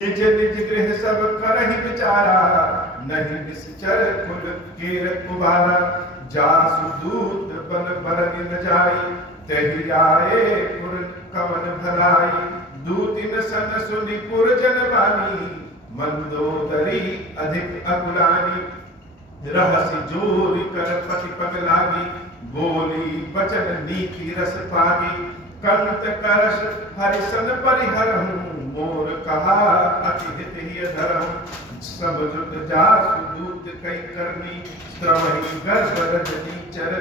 निज निज गृह सब करहि विचारा, नहीं निश्चर कुल केर कुबारा। जासु दूत बल बरनि न जाई, तहि आए पुर कवन भलाई। दूतिन सन सुनि पुर जन बानी, मंदोदरी अधिक अकुलानी। रहसि जोरि कर पति पग लागी, बोली बचन नीति रस पागी। कंत करस हरिसन परिहरहूँ, मोर कहा अति हित ही धरहूँ। सब जुट जासु दूत कई करनी, श्रवहि गर्भ रजनी चर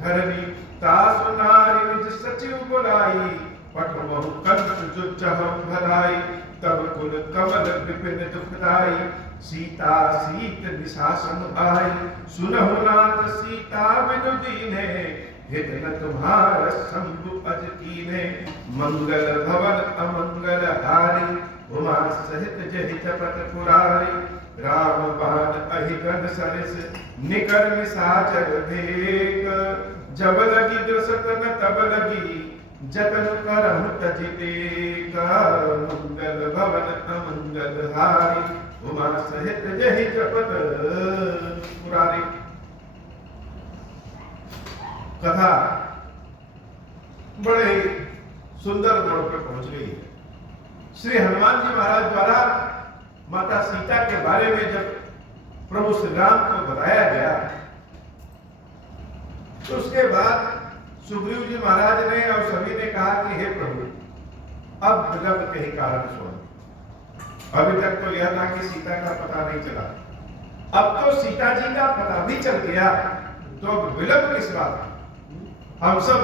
घरनी। तासु नारी निज सचिव बुलाई, पठबहु कंत जो चहम भलाई। तब कुल कमल विपिन दुखदाई, सीता सीत निशासन आई। सुनहु नाथ सीता बिनु दीन्हे, हित न तुम्हार शंभु अज कीन्हे। मंगल भवन अमंगल हारी, उमा सहित जहि जपत पुरारी। राम बाण अहिगन सरिस, निकर निशाचर भेक। जब लगी ग्रसत न तब लगी, जतन करहु तजि टेक। मंगल भवन अमंगल हारी, उमा सहित जहि जपत पुरारी। कथा बड़े सुंदर मोड़ पर पहुंच गई है। श्री हनुमान जी महाराज द्वारा माता सीता के बारे में जब प्रभु श्री राम को बताया गया, तो उसके बाद सुग्रीव जी महाराज ने और सभी ने कहा कि हे प्रभु, अब विलंब के ही कारण सुनो। अभी तक तो यह था कि सीता का पता नहीं चला, अब तो सीता जी का पता भी चल गया, तो अब विलंब किस बात का? हम सब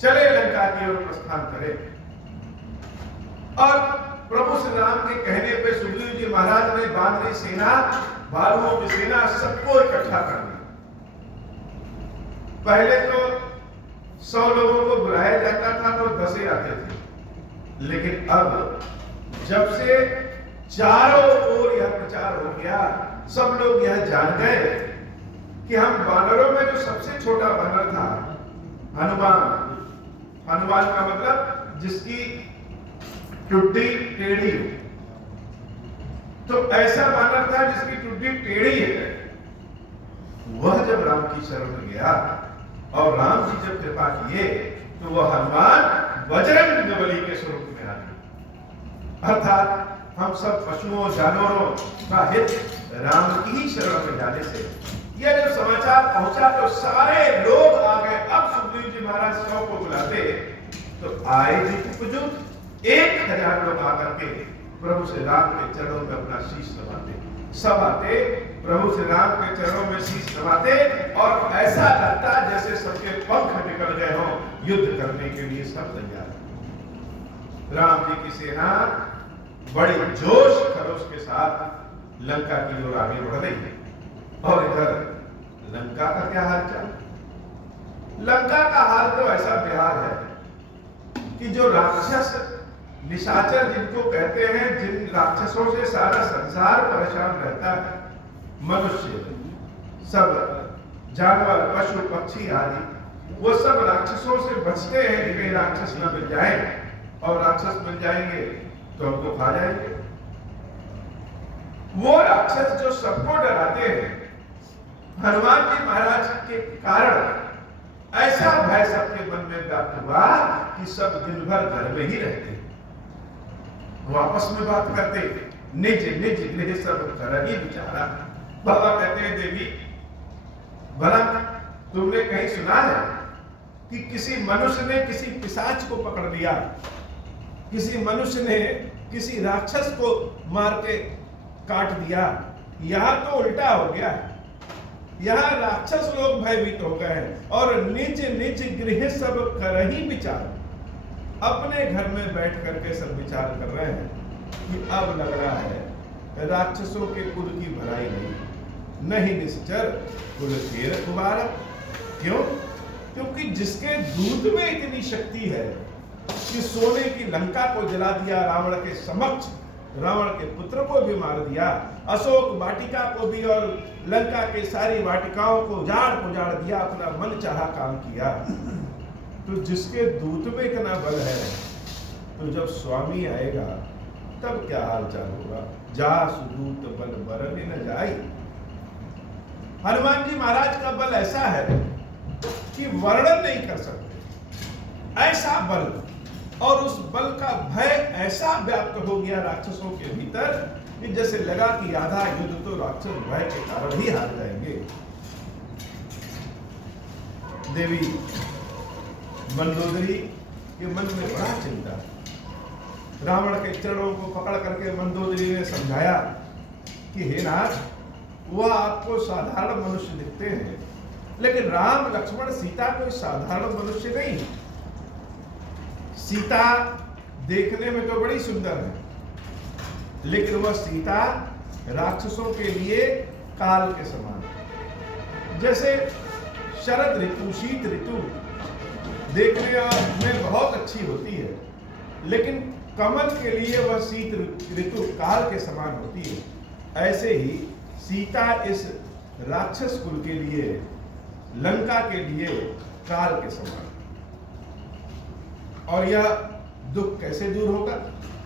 चले लंका की ओर प्रस्थान करें। और प्रभु श्री राम के कहने पे सुग्रीव जी महाराज ने बानरी सेना, भालुओं की सेना सबको इकट्ठा कर दिया। पहले तो 100 लोगों को बुलाया जाता था तो 10 आते थे, लेकिन अब जब से चारों ओर यह प्रचार हो गया, सब लोग यह जान गए कि हम बानरों में जो सबसे छोटा बानर था हनुमान, हनुमान का मतलब जिसकी टुड्डी टेढ़ी हो, तो ऐसा बानर था जिसकी टुड्डी टेढ़ी है। वह जब राम की शरण में गया और राम जी जब कृपा किए, तो वह हनुमान बजरंग बली के स्वरूप में आ गए। अर्थात हम सब पशुओं जानवरों का हित राम की ही शरण में जाने से यह जब समाचार पहुंचा तो सारे लोग आ गए। अब सुग्रीव जी महाराज 100 को बुलाते तो आए जी उपजुक्त 1000 लोग आकर के प्रभु श्री राम के चरणों में अपना शीश नवाते। सब आते, प्रभु श्री राम के चरणों में शीश नवाते और ऐसा लगता जैसे सबके पंख निकल गए हों, युद्ध करने के लिए सब तैयार। राम जी की सेना बड़ी जोश खरोश के साथ लंका की ओर आगे बढ़ रही है। और इधर लंका का क्या हाल चाल? लंका का हाल तो ऐसा बेहाल है कि जो राक्षस निशाचर जिनको कहते हैं, जिन राक्षसों से सारा संसार परेशान रहता है, मनुष्य सब जानवर पशु पक्षी आदि, वो सब राक्षसों से बचते हैं कि वे राक्षस न मिल जाए, और राक्षस मिल जाएंगे तो हमको खा जाएंगे। वो राक्षस जो सबको डराते हैं, हनुमान जी महाराज के कारण ऐसा भय सबके मन में व्याप्त हुआ कि सब दिन भर घर में ही रहते, वो आपस में बात करते, निज निज गृह सब करहि विचारा। बाबा कहते हैं, देवी भला तुमने कहीं सुना है कि किसी मनुष्य ने किसी पिशाच को पकड़ लिया, किसी मनुष्य ने किसी राक्षस को मार के काट दिया? यहां तो उल्टा हो गया, यहाँ राक्षस लोग भयभीत हो गए हैं और निज निज गृह सब करहि विचार। अपने घर में बैठ करके सब विचार कर रहे हैं कि अब लग रहा है राक्षसों के कुल की भलाई नहीं निश्चर कुल केर कुमारा। क्यों? क्योंकि जिसके दूध में इतनी शक्ति है कि सोने की लंका को जला दिया, रावण के समक्ष रावण के पुत्र को भी मार दिया, अशोक वाटिका को भी और लंका के सारी वाटिकाओं को उजाड़ दिया, अपना मन चाहा काम किया। तो जिसके दूत में इतना बल है, तो जब स्वामी आएगा तब क्या हालचाल होगा। जा सुदूत बल बरन न जाई। हनुमान जी महाराज का बल ऐसा है कि वर्णन नहीं कर सकते, ऐसा बल, और उस बल का भय ऐसा व्याप्त हो गया राक्षसों के भीतर कि जैसे लगा कि आधा युद्ध तो राक्षस भय के कारण ही हार जाएंगे। देवी मंदोदरी के मन में बड़ा चिंता। रावण के चरणों को पकड़ करके मंदोदरी ने समझाया कि हे नाथ, वह आपको साधारण मनुष्य दिखते हैं, लेकिन राम लक्ष्मण सीता कोई साधारण मनुष्य नहीं। सीता देखने में तो बड़ी सुंदर है, लेकिन वह सीता राक्षसों के लिए काल के समान है। जैसे शरद ऋतु, शीत ऋतु देखने में बहुत अच्छी होती है, लेकिन कमल के लिए वह शीत ऋतु काल के समान होती है। ऐसे ही सीता इस राक्षस कुल के लिए, लंका के लिए काल के समान। और यह दुख कैसे दूर होगा?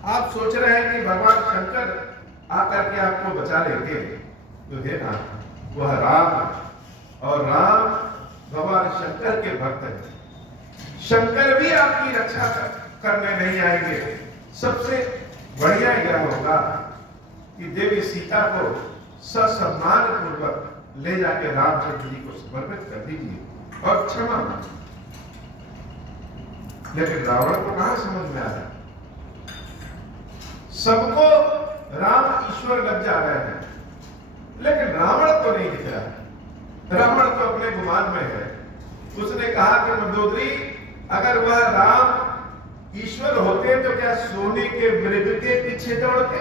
आप सोच रहे हैं कि भगवान शंकर आकर के आपको बचा लेंगे, तो है ना, वह राम है, और राम भगवान शंकर के भक्त हैं। शंकर भी आपकी रक्षा करने नहीं आएंगे। सबसे बढ़िया यह होगा कि देवी सीता को ससम्मान पूर्वक ले जाके रामचंद्र जी को समर्पित कर दीजिए और क्षमा मांगिए। लेकिन रावण को कहां समझ में आया? सबको राम ईश्वर लग जा रहे हैं, लेकिन रावण को नहीं दिख रहा। रावण तो अपने गुमान में है। उसने कहा कि मंदोदरी, अगर वह राम ईश्वर होते तो क्या सोने के मृग के पीछे दौड़ते?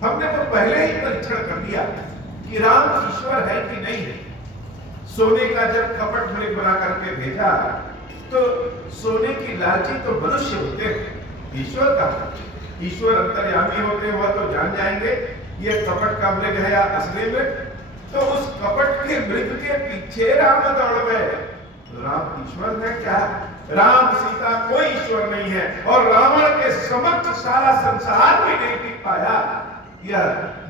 हमने तो पहले ही परीक्षण कर दिया कि राम ईश्वर है कि नहीं है। सोने का जब कपट मृग बना करके भेजा तो सोने की लालची तो मनुष्य होते हैं, ईश्वर का। ईश्वर अंतर्यामी होते हैं, वह तो जान जाएंगे ये कपट का मृग है या असली मृग। तो उस कपट के मृग के पीछे राम दौड़ गए। राम ईश्वर है क्या? राम सीता कोई ईश्वर नहीं है, और रावण के समक्ष सारा संसार भी नहीं टिक पाया। यह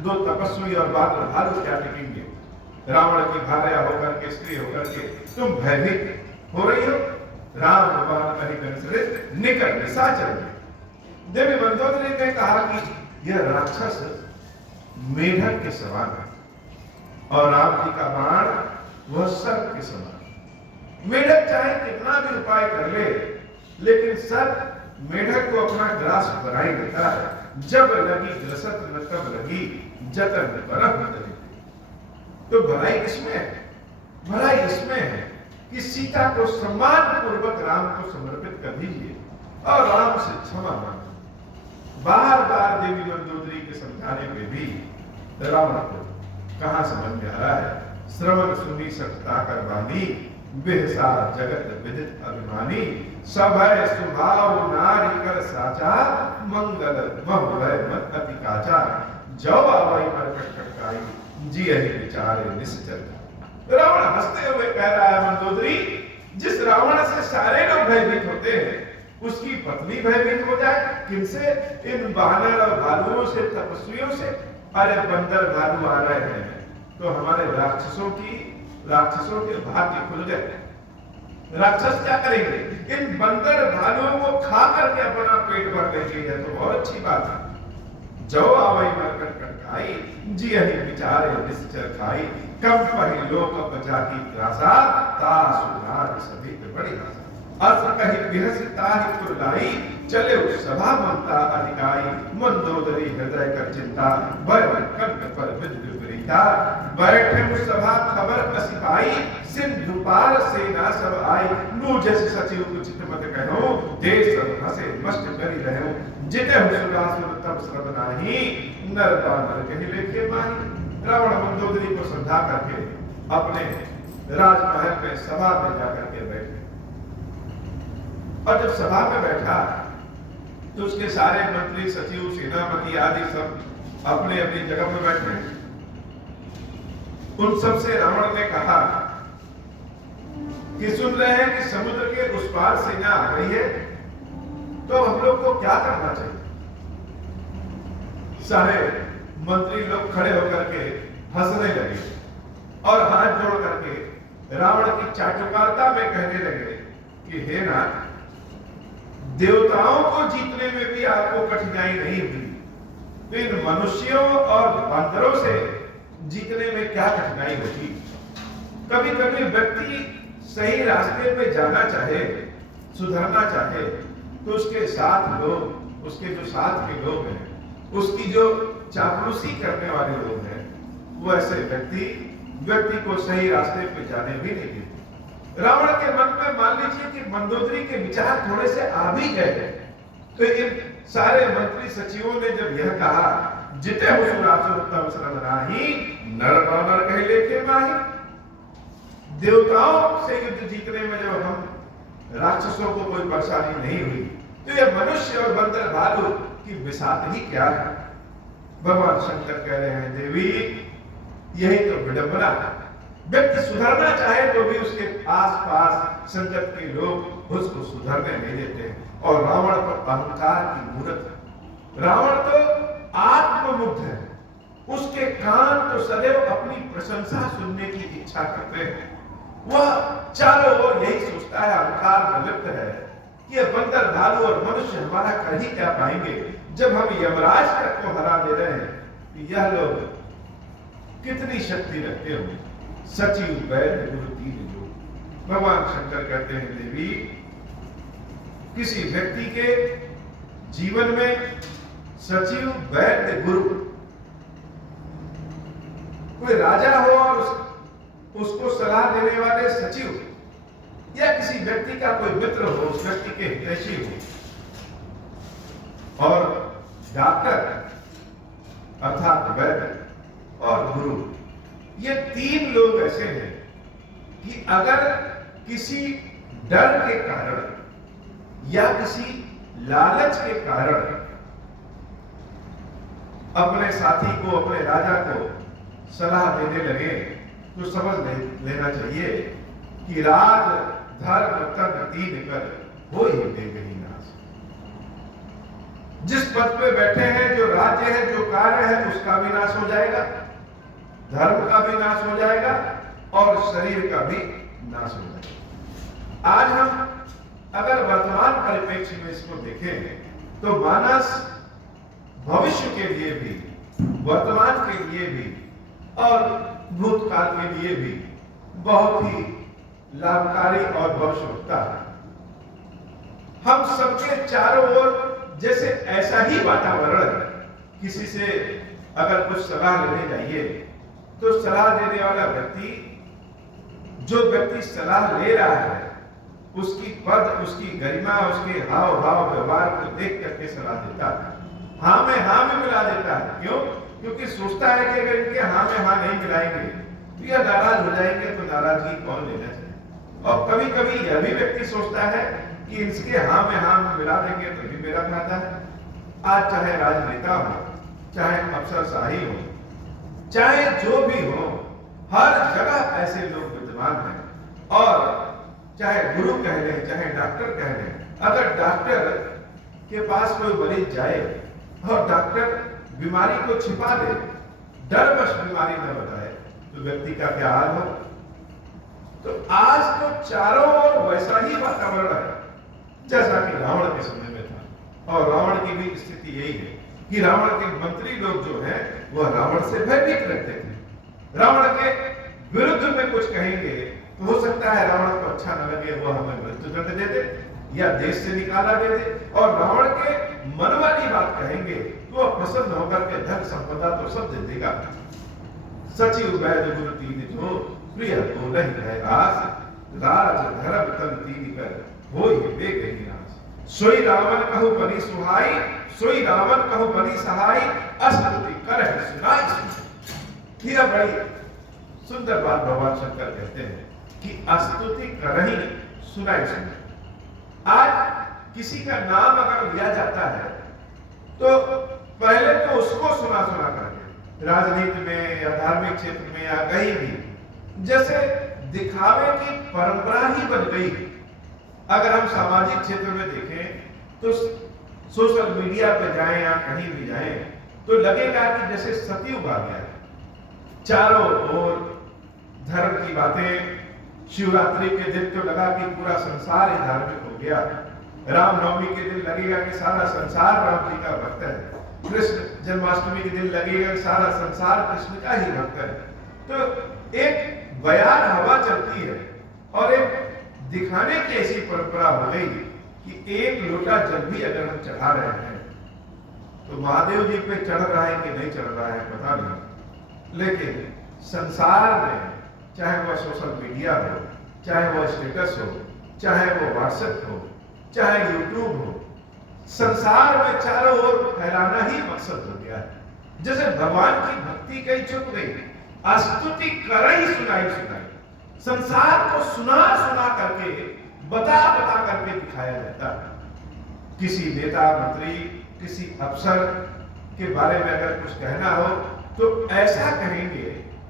दो तपस्वी और बादल भालू क्या टिकेंगे? रावण की भार्या होकर के, स्त्री होकर के तुम भयभीत हो रही हो। राम भगवान कहीं निकट निशाचर। देवी मंदोदरी ने कहा कि यह राक्षस मेढक के समान है, और राम जी का बाण वह सर्प के समान। मेढक चाहे कितना भी उपाय कर ले, लेकिन सर्प मेढक को अपना ग्रास बनाई देता है। जब लगी ग्रसत न तब लगी, जतन बरफ न लगी। तो भलाई किसमें है? भलाई इसमें है कि सीता को सम्मान पूर्वक राम को समर्पित कर दीजिए और राम से क्षमा मांगे। बार बार देवी मंदोदरी के समझाने पे भी रावण को कहां समझ में आ रहा है। श्रवण सुनी सकता कर बानी, बेहसा जगत विदित अभिमानी। सभय सुभाव नारी कर साचा, मंगल बहुभय मन अति काचा। जो आवई मरकट कटकाई, जी अहि विचारे निश्चल। रावण हंसते हुए कह रहा है, मंदोदरी, जिस रावण से सारे लोग भयभीत होते हैं, उसकी पत्नी भयभीत हो जाए। किनसे? इन वानर और भालुओं से, तपस्वियों से। अरे बंदर भालू आ रहे हैं तो हमारे राक्षसों के भाग्य खुल गए। राक्षस क्या करेंगे? इन बंदर भालुओं को खा करके अपना पेट भर लेंगे। यह तो बहुत अच्छी बात है। जो आवई मरकट कटकाई, जी अहि विचारे निश्चर खाई। कम पहि लोक बचा की त्रासा, तासु नार सभी पे बड़ी आशा। अस कहि बिहस ताहि पुरलाई, चले उस सभा ममता अधिकाई। मंदोदरी हृदय कर चिंता, भय कंठ पर विद विपरीता। बैठे उस सभा खबर सिपाही, सिंधु पार सेना सब आई। नू जस सचिव उचित मत कहो, देश सब हसे मस्त करी रहो। जिते सुरासुर तब श्रम नाही, नर दानव कहि लेखे माही। रावण मंदोदरी को समझा करके अपने राजमहल में सभा में जाकर के बैठे, और जब सभा में बैठा तो उसके सारे मंत्री, सचिव, सेनापति आदि सब अपने अपनी जगह पर बैठे। उन सब से रावण ने कहा कि सुन रहे हैं कि समुद्र के उस पार सेना आ गई है, तो हम लोग को क्या करना चाहिए? सारे मंत्री लोग खड़े होकर के हंसने लगे और हाथ जोड़ करके रावण की चाटुकारिता में कहने लगे कि हे नाथ, देवताओं को जीतने में भी आपको कठिनाई नहीं हुई, तो इन मनुष्यों और बंदरों से जीतने में क्या कठिनाई होती। कभी कभी व्यक्ति सही रास्ते पे जाना चाहे, सुधरना चाहे, तो उसके साथ लोग, उसके जो साथ के लोग हैं, उसकी जो चापलूसी करने वाले लोग हैं, वो ऐसे व्यक्ति को सही रास्ते पे जाने भी नहीं देते। रावण के मन में मान लीजिए कि मंदोदरी के विचार थोड़े से आ भी गए, तो इन सारे मंत्री सचिवों ने जब यह कहा, जिते हुसुरासुर शरण नाही, नर बानर कह लेके माही। देवताओं से युद्ध जीतने में जब हम राक्षसों को कोई परेशानी नहीं हुई, तो यह मनुष्य और बंदर भालू की बिसात ही क्या है। भगवान शंकर कह रहे हैं, देवी यही तो विडंबना है। व्यक्ति सुधरना चाहे तो भी उसके आसपास संकट के लोग उसको सुधरने नहीं देते हैं। और रावण पर अहंकार की मूर्त है। रावण तो आत्ममुग्ध है, उसके कान तो सदैव अपनी प्रशंसा सुनने की इच्छा करते हैं। वह चारों ओर यही सोचता है, अहंकार में लिप्त है कि यह बंदर, भालू और मनुष्य हमारा कर ही क्या पाएंगे, जब हम यमराज तक को हरा दे रहे हैं। यह लोग कितनी शक्ति रखते होंगे। सचिव, वैद्य, गुरु, तीन लोग। भगवान शंकर कहते हैं, देवी किसी व्यक्ति के जीवन में सचिव, वैद्य, गुरु, कोई राजा हो और उसको सलाह देने वाले सचिव, या किसी व्यक्ति का कोई मित्र हो, उस व्यक्ति के हितैषी हो, और डॉक्टर अर्थात वैद्य और गुरु, ये तीन लोग ऐसे हैं कि अगर किसी डर के कारण या किसी लालच के कारण अपने साथी को, अपने राजा को सलाह देने लगे, तो समझ लेना चाहिए कि राज धर्म तर्क तीन कर हो ही बेगही नाश। जिस पद पे बैठे हैं, जो राज्य है, जो कार्य है, उसका भी नाश हो जाएगा, धर्म का भी नाश हो जाएगा और शरीर का भी नाश हो जाएगा। आज हम अगर वर्तमान परिप्रेक्ष्य में इसको देखें तो मानस भविष्य के लिए भी, वर्तमान के लिए भी और भूतकाल के लिए भी बहुत ही लाभकारी और भविष्यवक्ता है। हम सबके चारों ओर जैसे ऐसा ही वातावरण है। किसी से अगर कुछ सलाह लेने जाइए तो सलाह देने वाला व्यक्ति, जो व्यक्ति सलाह ले रहा है, उसकी पद, उसकी गरिमा, उसके हाव भाव व्यवहार को देख करके सलाह देता है। हाँ में हाँ में मिला देता है। क्यों? क्योंकि सोचता है कि अगर इनके हाँ में हाँ नहीं मिलाएंगे तो यह नाराज हो जाएंगे, तो नाराजगी कौन लेना चाहिए। और कभी कभी यह भी व्यक्ति सोचता है कि इसके हाँ में हाँ मिला देंगे तो भी मेरा फायदा है। आज चाहे राजनेता हो, चाहे अफसरशाही हो, चाहे जो भी हो, हर जगह ऐसे लोग विद्यमान हैं। और चाहे गुरु कह लें, चाहे डॉक्टर कह लें, अगर डॉक्टर के पास कोई मरीज जाए और डॉक्टर बीमारी को छिपा दे, डरवश बीमारी न बताए, तो व्यक्ति का क्या हाल हो। तो आज तो चारों ओर वैसा ही वातावरण है जैसा कि रावण के समय में था। और रावण की भी स्थिति यही है कि रावण के मंत्री लोग जो हैं वह रावण से भयभीत रहते थे। रावण के विरुद्ध में कुछ कहेंगे तो हो सकता है रावण को अच्छा न लगे, वो हमें मृत्युदंड दे दे या देश से निकाला दे दे। और रावण के मन वाली बात कहेंगे तो वह प्रसन्न होकर के धन संपदा तो सब दे देगा। सचिव, वैद्य, गुरु तीन जो प्रिय को नहीं है आस, राज धर्म तन तीन कर हो ही बेगही नाश। सोई रावण कहु बनी सुहाई, सोई रावण कहु बनी सहाई, अस्तुति करहि सुनाई सुन। यह बड़ी सुंदर बात भगवान शंकर कहते हैं कि अस्तुति करहि सुनाई सुन। आज किसी का नाम अगर लिया जाता है तो पहले तो उसको सुना सुना करके, राजनीति में या धार्मिक क्षेत्र में या कहीं भी, जैसे दिखावे की परंपरा ही बन गई। अगर हम सामाजिक क्षेत्र में देखें तो सोशल मीडिया पे जाएं या कहीं भी जाएं तो लगेगा कि जैसे सतयुग आ गया है। चारों ओर धर्म की बातें। शिवरात्रि के दिन तो लगा कि पूरा संसार ही धार्मिक हो गया। रामनवमी के दिन लगेगा कि सारा संसार राम जी का भक्त है। कृष्ण जन्माष्टमी के दिन लगेगा कि सारा संसार कृष्ण का ही भक्त है। तो एक बयान हवा चलती है और एक दिखाने की ऐसी परंपरा हो गई कि एक लोटा जल भी अगर हम चढ़ा रहे हैं तो महादेव जी पे चढ़ रहा है कि नहीं चढ़ रहा है पता नहीं, लेकिन संसार में चाहे वह सोशल मीडिया हो, चाहे वह स्टेटस हो, चाहे वो व्हाट्सएप हो, चाहे यूट्यूब हो, संसार में चारों ओर फैलाना ही मकसद हो गया है। जैसे भगवान की भक्ति कहीं चुप गई, स्तुति कर ही सुनाई सुनाई, संसार को सुना सुना करके बता बता करके दिखाया जाता है। किसी नेता मंत्री, किसी अफसर के बारे में अगर कुछ कहना हो तो ऐसा कहेंगे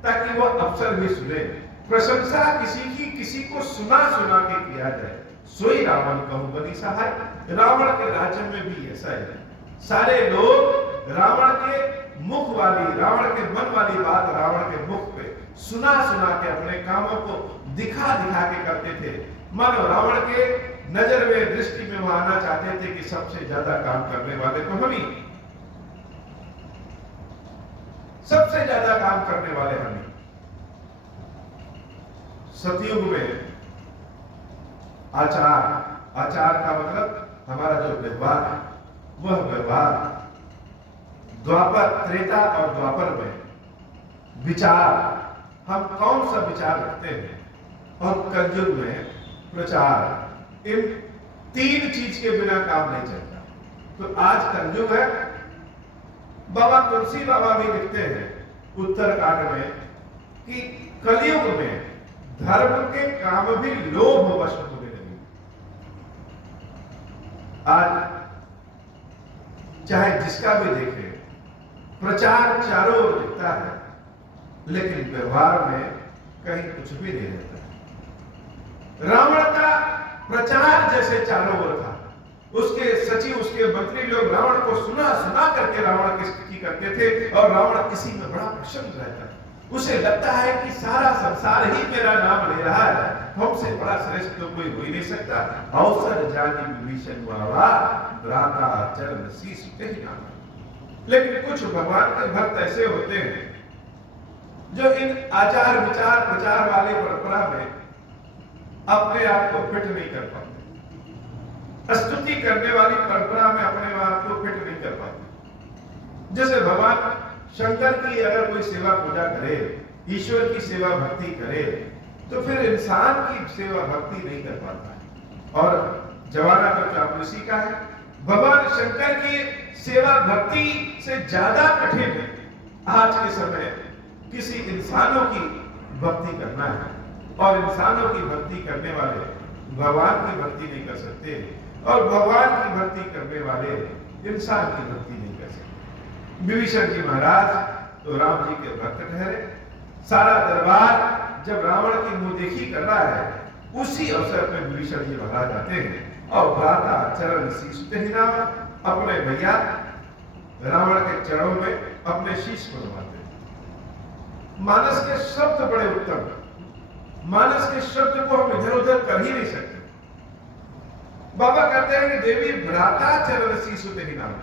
ताकि वह अफसर भी सुने। प्रशंसा किसी की किसी को सुना सुना के किया जाए। सोई रावण कहूं बनी सहाय। रावण के राज्य में भी ऐसा है। सारे लोग रावण के मुख वाली, रावण के मन वाली बात रावण के मुख पे सुना सुना के अपने कामों को दिखा दिखा के करते थे। मानो रावण के नजर में, दृष्टि में वो आना चाहते थे कि सबसे ज्यादा काम करने वाले तो हम ही, सबसे ज्यादा काम करने वाले हम ही। सतयुग में आचार, आचार का मतलब हमारा जो व्यवहार है, वह व्यवहार द्वापर, त्रेता और द्वापर में विचार, हम कौन सा विचार रखते हैं, और कलयुग में प्रचार, इन तीन चीज के बिना काम नहीं चलता। तो आज कलयुग है। बाबा तुलसी बाबा भी लिखते हैं उत्तरकांड में कि कलयुग में धर्म के काम भी लोभ वश होने लगे। आज चाहे जिसका भी देखे, प्रचार चारों ओर दिखता है, लेकिन व्यवहार में कहीं कुछ भी नहीं रहता। रावण का प्रचार जैसे चारों ओर था, उसके सचिव, उसके मंत्री लोग रावण को सुना सुना करके रावण की करते थे, और रावण इसी में बड़ा प्रसन्न रहता है। उसे लगता है कि सारा संसार ही मेरा नाम ले रहा है, हमसे बड़ा श्रेष्ठ तो कोई हो ही नहीं सकता। अवसर जानी विभीषण बाबा, भ्राता चरण शीश कहीं नाम। लेकिन कुछ भगवान के भक्त ऐसे होते हैं जो इन आचार विचार प्रचार वाले परंपरा में अपने आप को फिट नहीं कर पाते। स्तुति करने वाली परंपरा में अपने आप को फिट नहीं कर पाते। जैसे भगवान शंकर की अगर कोई सेवा पूजा करे, ईश्वर की सेवा भक्ति करे, तो फिर इंसान की सेवा भक्ति नहीं कर पाता है। और जमाना तो चापलूसी का है। भगवान शंकर की सेवा भक्ति से ज्यादा कठिन है आज के समय किसी इंसानों की भक्ति करना है, और इंसानों की भक्ति करने वाले भगवान की भक्ति नहीं कर सकते, और भगवान की भक्ति करने वाले इंसान की भक्ति नहीं कर सकते। विभीषण जी महाराज तो राम जी के भक्त ठहरे। सारा दरबार जब रावण की मुंह देखी कर रहा है, उसी अवसर पर विभीषण जी महाराज आते हैं और भ्राता चरण शीश ही नाम, अपने भैया रावण के चरणों में अपने शीश को नवाते हैं। मानस के शब्द बड़े उत्तम, मानस के शब्द को हम इधर उधर कर ही नहीं सकते। बाबा कहते हैं कि देवी भ्राता चरण शीश ही नाम।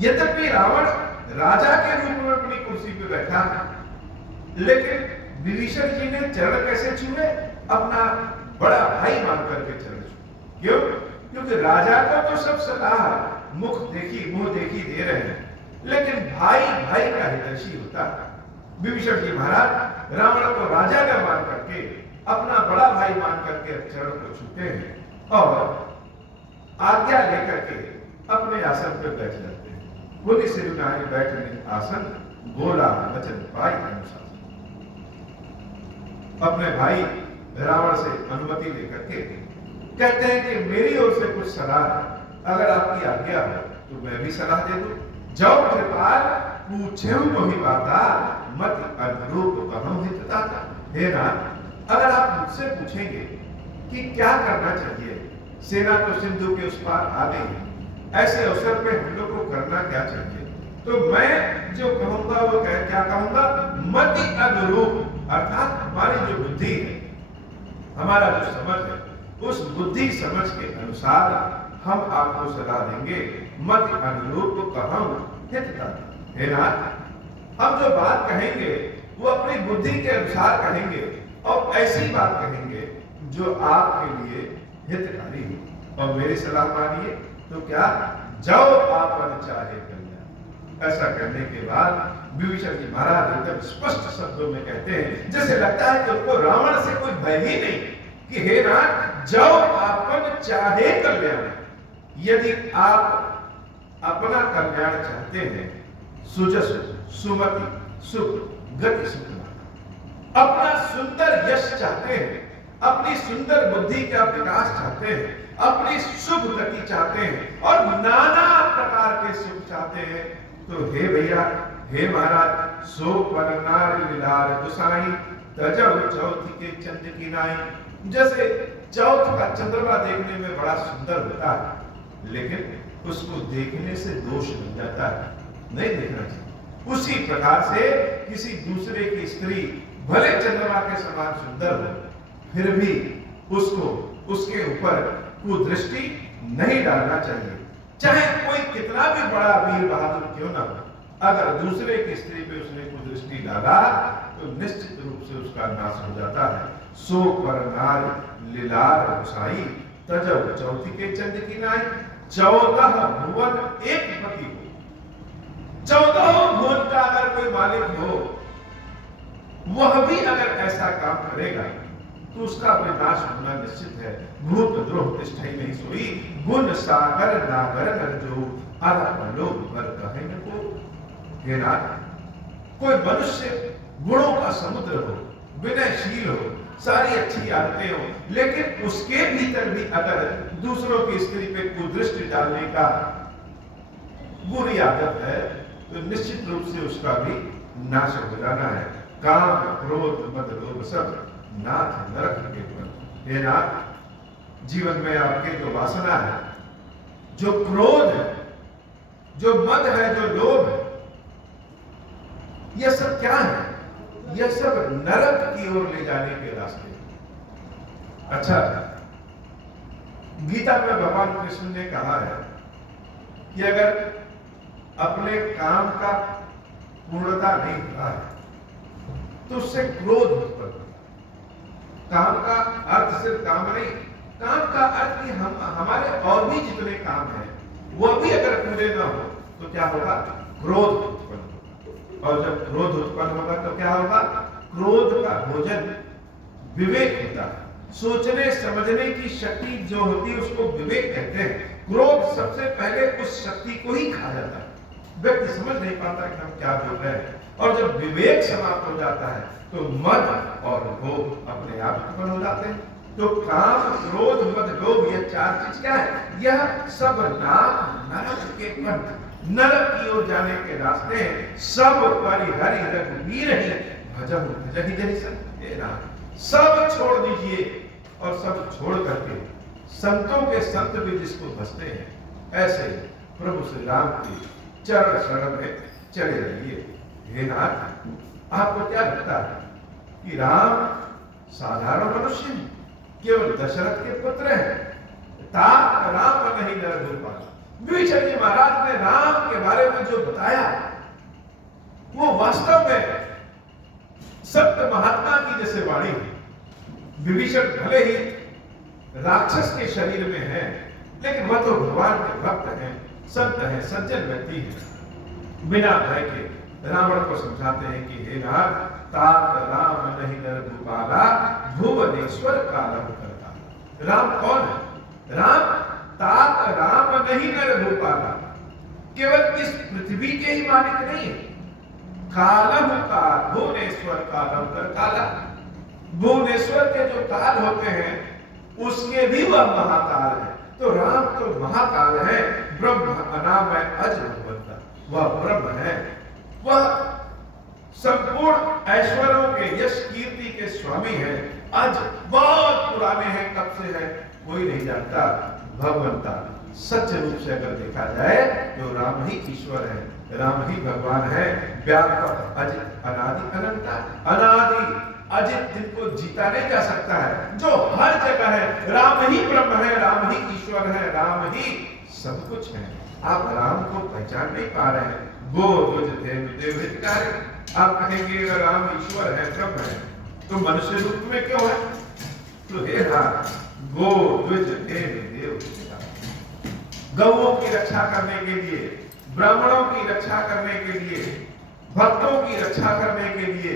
यद्यपि रावण राजा के रूप में अपनी कुर्सी पे बैठा है, लेकिन विभीषण जी ने चरण कैसे छुए? अपना बड़ा भाई मान करके चरण छुए। क्यों? क्योंकि राजा का तो सब सलाह मुख देखी मुंह देखी दे रहे हैं, लेकिन भाई भाई का हितैषी होता है। विभीषण जी महाराज रावण को राजा का मान करके, अपना बड़ा भाई मान करके चरण को छूते हैं और आज्ञा लेकर के अपने आसन पर बैठ जाते हैं। बोली से बैठने आसन, बोला वचन पाई अनुशासन। अपने भाई रावण से अनुमति लेकर के कहते हैं कि मेरी ओर से कुछ सलाह है, अगर आपकी आज्ञा हो तो मैं भी सलाह दे दूं। जाओ कृपाल पूछे वही बाता, मत अनुरूप कहूं हितदाता। हे नाथ, अगर आप मुझसे पूछेंगे कि क्या करना चाहिए, सेना तो सिंधु के उस पार आ गई है, ऐसे अवसर पे हम लोग को करना क्या चाहिए? तो मैं जो कहूंगा वो क्या कहूंगा, मति अनुरूप, अर्थात हमारी जो बुद्धि है, हमारा जो समझ है, उस बुद्धि समझ के अनुसार हम आपको सलाह देंगे। मति अनुरूप कहूं हितकर। हे नाथ, हम जो बात कहेंगे वो अपनी बुद्धि के अनुसार कहेंगे और ऐसी बात कहेंगे जो आपके लिए हितकारी हो। और मेरी सलाह मानिए तो क्या, जाओ आपन चाहे कल्याण। ऐसा कहने के बाद विभीषण जी महाराज एकदम स्पष्ट शब्दों में कहते हैं, जैसे लगता है कि उनको रावण से कोई भय ही नहीं, कि हे नाथ, जाओ आपन चाहे कल्याण। यदि आप अपना कल्याण चाहते हैं, सुजस सुमति सुख गति सुख, अपना सुंदर यश चाहते हैं, अपनी सुंदर बुद्धि का विकास चाहते हैं, अपनी शुभ गति चाहते हैं और नाना प्रकार के सुख चाहते हैं, तो हे भैया, हे महाराज, सो पर नार लीलार गुसाई तजौ चौथ के चंद्र की नाई। जैसे चौथ का चंद्रमा देखने में बड़ा सुंदर होता है, लेकिन उसको देखने से दोष बन जाता है, नहीं देखना चाहिए। उसी प्रकार से किसी दूसरे की स्त्री भले चंद्रमा के समान सुंदर हो, फिर भी उसको उसके ऊपर कुदृष्टि नहीं डालना चाहिए। चाहे कोई कितना भी बड़ा वीर बहादुर क्यों ना हो, अगर दूसरे की स्त्री पे उसने कुदृष्टि डाला तो निश्चित रूप से उसका नाश हो जाता है। सो पर नार लीलार गुसाई तजौ चौथी के चंद्र की नाई। 14 भुवन एक पति हो, 14 भुवन का अगर कोई मालिक हो, वह भी अगर ऐसा काम करेगा तो उसका विनाश होना निश्चित है। भूत द्रोह तिष्ठै नहीं सोई, गुण सागर नागर नर जो अरपलो पर कहे न को। हे नाथ, कोई मनुष्य गुणों का समुद्र हो, विनयशील हो, सारी अच्छी आदतें हो, लेकिन उसके भीतर भी अगर दूसरों की स्त्री पे कुदृष्टि डालने का बुरी आदत है, तो निश्चित रूप से उसका भी नाश हो जाना है। काम क्रोध मद लोभ सब नाथ नरक के फल। हे नाथ, जीवन में आपके जो वासना है, जो क्रोध है, जो मद है, जो लोभ है, यह सब क्या है? यह सब नरक की ओर ले जाने के रास्ते। अच्छा, गीता में भगवान कृष्ण ने कहा है कि अगर अपने काम का पूर्णता नहीं हुआ है तो उससे क्रोध उत्पन्न होता है। काम का अर्थ सिर्फ काम नहीं, काम का अर्थ कि हम हमारे और भी जितने काम हैं वह भी अगर पूरे ना हो तो क्या होगा? क्रोध उत्पन्न होगा। और जब क्रोध उत्पन्न होगा तो क्या होगा? क्रोध का भोजन विवेक होता है। सोचने समझने की शक्ति जो होती है उसको विवेक कहते हैं। क्रोध सबसे पहले उस शक्ति को ही खा जाता है। व्यक्ति समझ नहीं पाता कि हम क्या बोल रहे हैं, और जब विवेक समाप्त हो जाता है तो मद और लोभ अपने आप उत्पन्न हो जाते हैं। तो काम क्रोध मद लोभ, यह चार चीज क्या है? यह सब नाम नरक के पंथ, नरक की ओर जाने के रास्ते हैं। सब परिहरि रघुवीर ही भजहु भजहि जनि संत। सब छोड़ दीजिए और सब छोड़ करके संतों के संत भी जिसको भजते हैं, ऐसे प्रभु श्री राम के चरण शरण में चले रहिए। हे नाथ, आपको क्या लगता है कि राम साधारण मनुष्य हैं, केवल दशरथ के पुत्र हैं? तात राम नहीं नर गोपाल। विभीषण जी महाराज ने राम के बारे में जो बताया वो वास्तव में सत्य महात्मा की जैसे वाणी है। विभीषण भले ही राक्षस के शरीर में है, लेकिन वह तो भगवान के भक्त हैं, संत हैं, सज्जन व्यक्ति हैं। बिना भय के रावण को समझाते हैं कि हे नाथ, तात राम नहीं नर गोपाला, भुवनेश्वर कालम करता। राम कौन है? राम तात राम नहीं नर गोपाला, केवल इस पृथ्वी के ही मालिक नहीं है। कालम का भुवनेश्वर कालम कर काला, भुवनेश्वर के जो काल होते हैं उसके भी वह महाकाल है। तो राम तो महाकाल है, ब्रह्म अनाम है, अज भगवंता, वह ब्रह्म है। वह संपूर्ण ऐश्वर्यों के यश कीर्ति के स्वामी हैं। आज बहुत पुराने हैं, कब से है कोई नहीं जानता। भगवंता सच्चे रूप से अगर देखा जाए तो राम ही ईश्वर है, राम ही भगवान है। व्यापक अजित अनादि अनंता, अनादि अजित जिनको जीता नहीं जा सकता है, जो हर जगह है। राम ही ब्रह्म है, राम ही ईश्वर है, राम ही सब कुछ है। आप राम को पहचान नहीं पा रहे हैं। गो द्विज देव हितकारी, आप कहेंगे राम ईश्वर है, ब्रह्म है, तो मनुष्य रूप में क्यों है? तो हे राम, गो द्विज देव हितकारी, गौओं की रक्षा करने के लिए, ब्राह्मणों की रक्षा करने के लिए, भक्तों की रक्षा करने के लिए,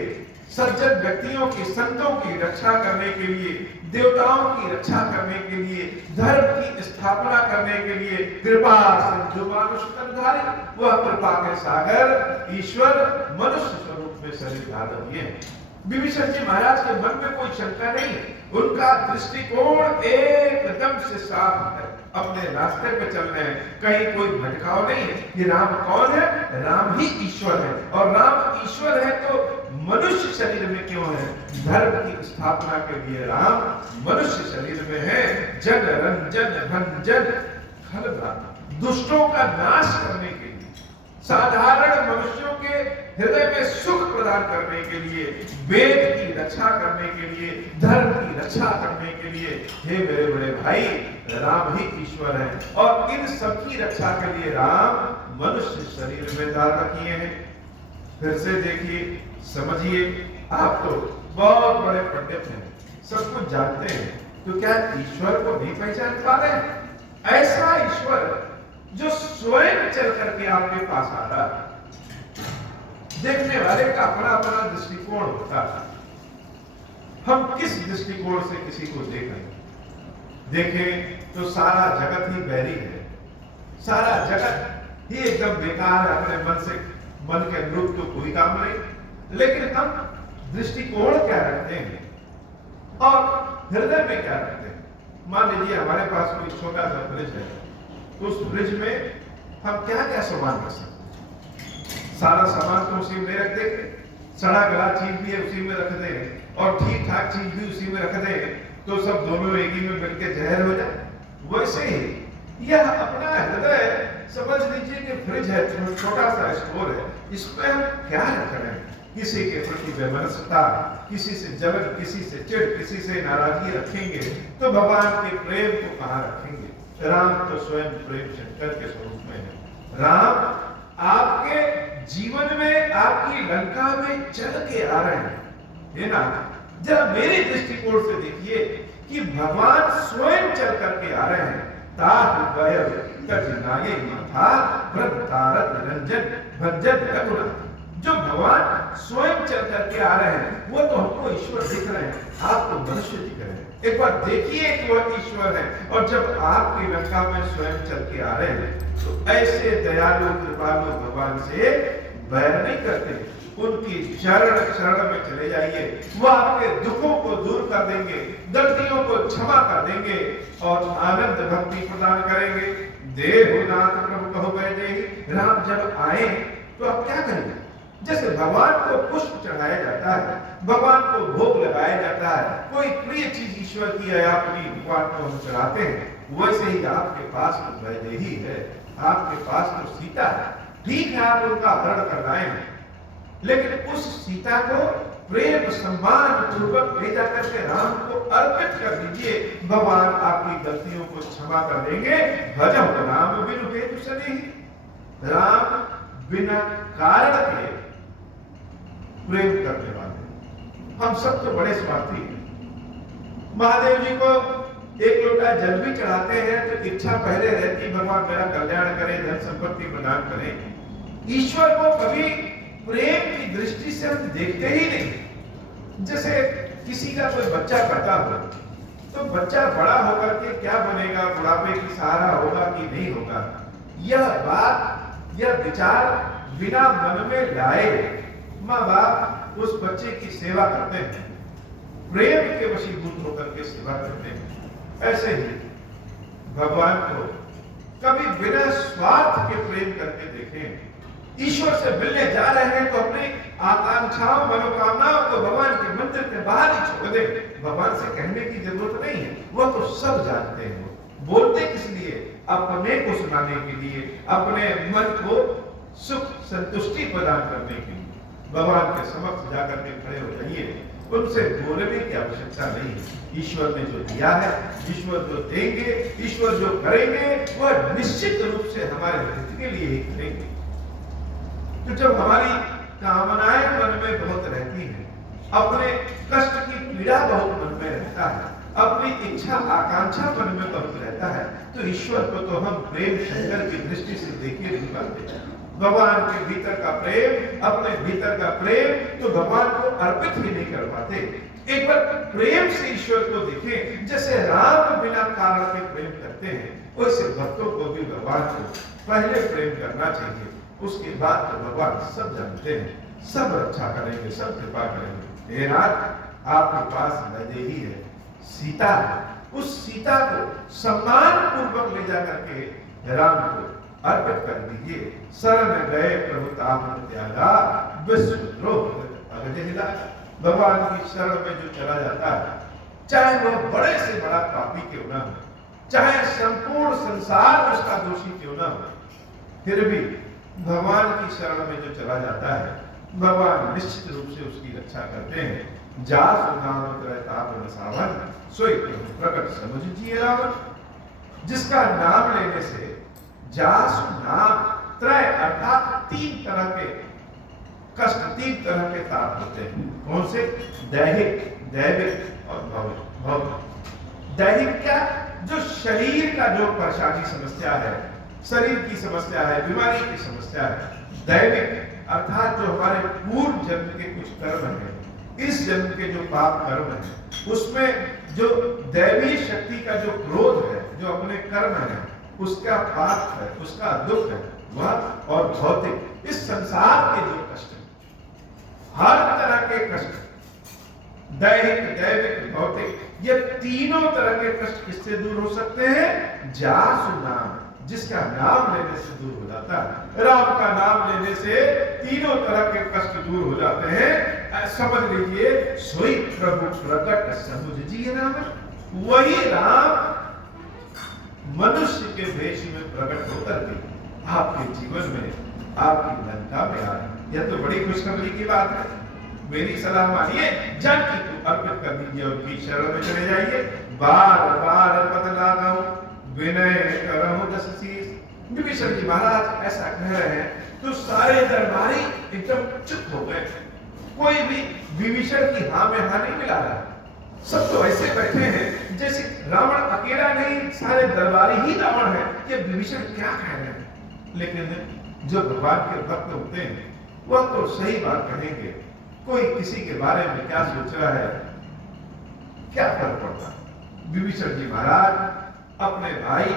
सज्जन व्यक्तियों की, संतों की रक्षा करने के लिए, देवताओं की रक्षा करने के लिए, धर्म की स्थापना करने के लिए, कृपा सिंधु मानुष तनधारी, वह कृपा के सागर ईश्वर मनुष्य स्वरूप में शरीर धारण किए हैं। विभीषण जी महाराज के मन में कोई शंका नहीं, उनका दृष्टिकोण एकदम से साफ है, अपने रास्ते पे चल रहे हैं, कहीं कोई भटकाव नहीं है। कि राम कौन है? राम ही ईश्वर है, और राम ईश्वर है तो मनुष्य शरीर में क्यों है? धर्म की स्थापना के लिए राम मनुष्य शरीर में है। जन रंजन भंजन खल, दुष्टों का नाश करने के लिए, साधारण मनुष्यों के हृदय में सुख प्रदान करने के लिए, वेद की रक्षा करने के लिए, धर्म की रक्षा करने के लिए, हे मेरे बड़े भाई, राम ही ईश्वर है। और इन सब की रक्षा के लिए राम मनुष्य शरीर में धारण किए हैं। फिर से देखिए, समझिए, आप तो बहुत बड़े पंडित हैं, सब कुछ जानते हैं, तो क्या ईश्वर को नहीं पहचान पा रहे हैं? ऐसा ईश्वर जो स्वयं चल करके आपके पास आ रहा है। देखने वाले का अपना अपना दृष्टिकोण होता है। हम किस दृष्टिकोण से किसी को देखें तो सारा जगत ही बैरी है, सारा जगत ही एकदम बेकार है, अपने मन के अनुरूप तो कोई काम नहीं। लेकिन हम दृष्टिकोण क्या रखते हैं और हृदय में क्या रखते हैं? मान लीजिए हमारे पास कोई छोटा सा फ्रिज है, तो उस फ्रिज में हम क्या क्या सामान रख सकते हैं? सारा सामान तो उसी में रख देंगे, सड़ा गला चीज भी है उसी में रख देंगे, और ठीक ठाक चीज भी उसी में रख देंगे, तो सब दोनों एक ही में मिलकर जहर हो जाए। वैसे ही यह अपना हृदय समझ लीजिए कि फ्रिज है, छोटा सा स्टोर है, इसमें हम क्या रख रहे हैं? किसी के प्रति वैमनस्यता, किसी से जलन, किसी से चिढ़, किसी से नाराजगी रखेंगे तो भगवान के प्रेम को कहां रखेंगे? राम तो स्वयं प्रेम शंकर के स्वरूप में है। राम आपके जीवन में, आपकी लंका में चल के आ रहे हैं, है ना? जरा मेरे दृष्टिकोण से देखिए कि भगवान स्वयं चल करके आ रहे हैं। तार गयल तज नागे माथा व्रत तारक रंजन भंजन रघुनाथ। जो भगवान स्वयं चल करके आ रहे हैं, वो तो हमको ईश्वर दिख रहे हैं, आपको मनुष्य दिख रहे हैं। एक बार देखिए कि वह ईश्वर है, और जब आपकी लंका में स्वयं चल के आ रहे हैं, तो ऐसे दयालु कृपालु भगवान से बैर नहीं करते, उनकी शरण में चले जाइए। वो आपके दुखों को दूर कर देंगे, गलतियों को क्षमा कर देंगे और आनंद भक्ति प्रदान करेंगे। देहुनाथ प्रभु कहो वैदेही। राम जब आए तो आप क्या करेंगे? जैसे भगवान को पुष्प चढ़ाया जाता है, भगवान को भोग लगाया जाता है, कोई प्रिय चीज ईश्वर की है, अपनी भगवान को हम चढ़ाते हैं, वैसे ही आपके पास तो वैदेही है, आपके पास तो सीता है। ठीक है, आप उनका हरण कर लाए हैं, लेकिन उस सीता को प्रेम सम्मान पूर्वक ले जाकर के राम को अर्पित कर दीजिए। भगवान आपकी गलतियों को क्षमा कर देंगे। भजो राम बिनु हेतु सनेही। राम बिना कारण के प्रेम करने वाले। हम सब तो बड़े स्वार्थी हैं। महादेव जी को एक लोटा जल भी चढ़ाते हैं तो इच्छा पहले रहती, भगवान मेरा कल्याण करे, धन संपत्ति प्रदान करें। ईश्वर को कभी प्रेम की दृष्टि से हम देखते ही नहीं। जैसे किसी का कोई बच्चा पैदा हो तो बच्चा बड़ा होकर के क्या बनेगा, बुढ़ापे की सहारा होगा कि नहीं होगा, यह बात, यह विचार बिना मन में लाए माँ बाप उस बच्चे की सेवा करते हैं, प्रेम के वशीभूत होकर के सेवा करते हैं। ऐसे ही भगवान को कभी बिना स्वार्थ के प्रेम करके देखें। ईश्वर से मिलने जा रहे हैं तो अपनी आकांक्षाओं, मनोकामनाओं को भगवान के मंदिर के बाहर ही छोड़ दे। भगवान से कहने की जरूरत नहीं है, वह तो सब जानते हैं। बोलते किस लिए? अपने को सुनाने के लिए, अपने मन को सुख संतुष्टि प्रदान करने के लिए। भगवान के समक्ष जाकर के खड़े हो जाइए, उनसे बोलने की आवश्यकता नहीं है। ईश्वर ने जो दिया है, ईश्वर जो देंगे, ईश्वर जो करेंगे, वह निश्चित रूप से हमारे हित के लिए ही करेंगे। तो जब हमारी कामनाएं मन में बहुत रहती हैं, अपने कष्ट की पीड़ा बहुत मन में रहता है, अपनी इच्छा आकांक्षा मन में बहुत रहता है, तो ईश्वर को तो हम प्रेम शंकर की दृष्टि से देख ही नहीं पाते। भगवान के भीतर का प्रेम, अपने भीतर का प्रेम तो भगवान को अर्पित ही नहीं कर पाते। एक बार प्रेम से ईश्वर को देखें, जैसे राम बिना कारण के प्रेम करते हैं, वैसे भक्तों को भी भगवान को पहले प्रेम करना चाहिए। उसके बाद तो भगवान सब जानते हैं, सब रक्षा करेंगे, सब कृपा करेंगे। हे नाथ, आपके पास वैदेही है, सीता है, उस सीता को सम्मान पूर्वक ले जाकर के राम को अर्पित कर दीजिए। शरण गए प्रभु तापन त्यागा, विश्वद्रोह अगज हिला। भगवान की शरण में जो चला जाता है, चाहे वह बड़े से बड़ा पापी क्यों ना हो, चाहे संपूर्ण संसार उसका दोषी क्यों ना हो, फिर भी भगवान की शरण में जो चला जाता है, भगवान निश्चित रूप से उसकी रक्षा करते हैं। जा सुनाम तापन सावन, सोई प्रभु प्रकट समझिए रावण। जिसका नाम लेने से जासु नाम त्रय अर्थात तीन तरह के कष्ट, तीन तरह के ताप होते हैं। कौन से? दैहिक, दैविक और भौतिक। दैहिक क्या? जो शरीर का जो परेशानी समस्या है, शरीर की समस्या है, बीमारी की समस्या है। दैविक अर्थात जो हमारे पूर्व जन्म के कुछ कर्म हैं, इस जन्म के जो पाप कर्म हैं, उसमें जो दैवी शक्ति का जो क्रोध है, जो अपने कर्म है, उसका पाप है, उसका दुख है वह। और भौतिक, इस संसार के जो कष्ट, हर तरह के कष्ट, दैहिक, दैविक, भौतिक, ये तीनों तरह के कष्ट किससे दूर हो सकते हैं? जासु नाम, जिसका नाम लेने से दूर हो जाता है। राम का नाम लेने से तीनों तरह के कष्ट दूर हो जाते हैं। समझ लीजिए, सोई प्रभु प्रकट समझिए राम। वही राम मनुष्य के वेश में प्रकट होकर के आपके जीवन में, आपकी लंका में आ रहे। यह तो बड़ी खुशखबरी की बात है। मेरी सलाह मानिए, जानकी को अर्पित कर दीजिए, उनकी शरण में चले जाइए। बार बार पद लगाऊं, विनय करहूं दस शीस। विभीषण जी महाराज ऐसा कह रहे हैं तो सारे दरबारी एकदम चुप हो गए। कोई भी विभीषण की हाँ में हाँ नहीं मिला रहा। सब तो ऐसे बैठे हैं जैसे रावण अकेला नहीं, सारे दरबारी ही रावण है। ये विभीषण क्या कह रहे हैं? लेकिन जो भगवान के भक्त होते हैं वह तो सही बात कहेंगे। कोई किसी के बारे में क्या सोच रहा है, क्या फर्क पड़ता? विभीषण जी महाराज अपने भाई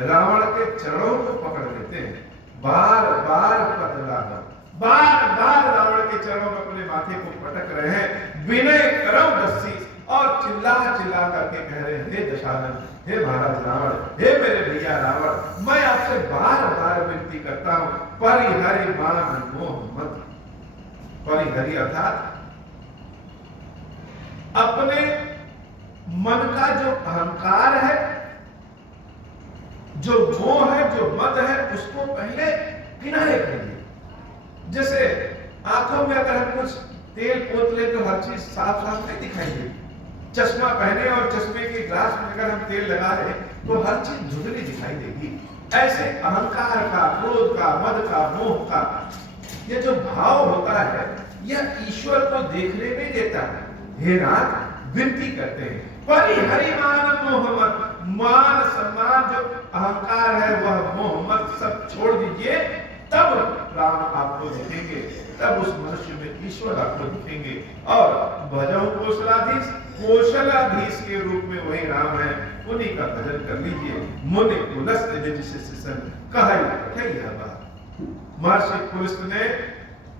रावण के चरणों को पकड़ लेते हैं, बार बार पद लगा, बार बार रावण के चरणों में अपने माथे को पटक रहे हैं। विनय करौ दस शीस, और चिल्ला चिल्ला करके कह रहे हैं, हे दशानन, हे महाराज रावण, हे मेरे भैया रावण, मैं आपसे बार बार विनती करता हूं, परिहरि मान मोह मत। परिहरि अर्थात अपने मन का जो अहंकार है, जो मोह है, जो मद है, उसको पहले किनारे करिए। जैसे आंखों में अगर हम कुछ तेल पोत ले तो हर चीज साफ साफ नहीं दिखाई देगी। चश्मा पहने और चश्मे के ग्लास में अगर हम तेल लगा रहे तो हर चीज धुंधली दिखाई देगी। ऐसे अहंकार का, क्रोध का, मद का, मोह का ये जो भाव होता है, यह ईश्वर को देखने नहीं देता है। हे नाथ, विनती करते हैं, परिहरि मान मोह मत। मान सम्मान जो अहंकार है, वह मोह मत सब छोड़ दीजिए, तब राम आपको दिखेंगे, तब उस मनुष्य में ईश्वर आपको दिखेंगे। और भजो कौशलाधीश, कौशलाधीश के रूप में वही राम है, उन्हीं का भजन कर लीजिए। मुनि पुलस्त निज शिष्य कहै यह बात। महर्षि पुलस्त ने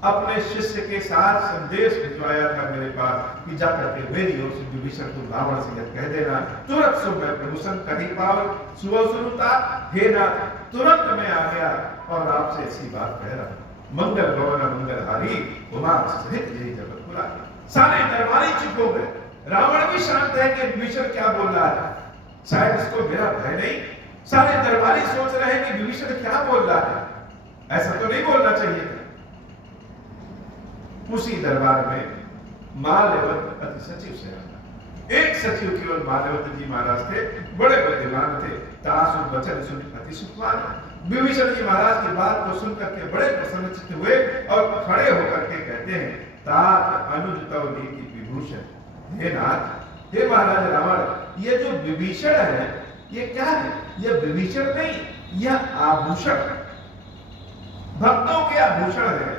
अपने शिष्य के साथ संदेश भिजवाया था मेरे पास कि जाकर के मेरी ओर से विभीषण को रावण से यह कह देना, तुरंत सो मैं प्रभुषण कहीं पावल सुबह सुनता। हे नाथ, तुरंत मैं आ गया और आपसे ऐसी बात कह रहा हूं। मंगल भवन मंगलहारी, उमा सहित जय जगत पुरा। सारे दरबारी चुप हो गए। रावण भी शांत है कि विभीषण क्या बोल रहा है। शायद इसको मेरा भय नहीं, सारे दरबारी सोच रहे हैं कि विभीषण क्या बोल रहा है, ऐसा तो नहीं बोलना चाहिए था। उसी दरबार में माल्यवंत अति सचिव से आया। एक सचिव केवल माल्यवंत जी महाराज थे, बड़े बुद्धिमान थे। तासु वचन सुन अति सुखमान। विभीषण जी महाराज की बात को सुनकर के बड़े प्रसन्नचित्त हुए और खड़े होकर के कहते हैं, तात अनुज तव नीति विभूषण। हे नाथ, हे महाराज रावण, ये जो विभीषण है ये क्या है? ये विभीषण नहीं, यह आभूषण, भक्तों के आभूषण है,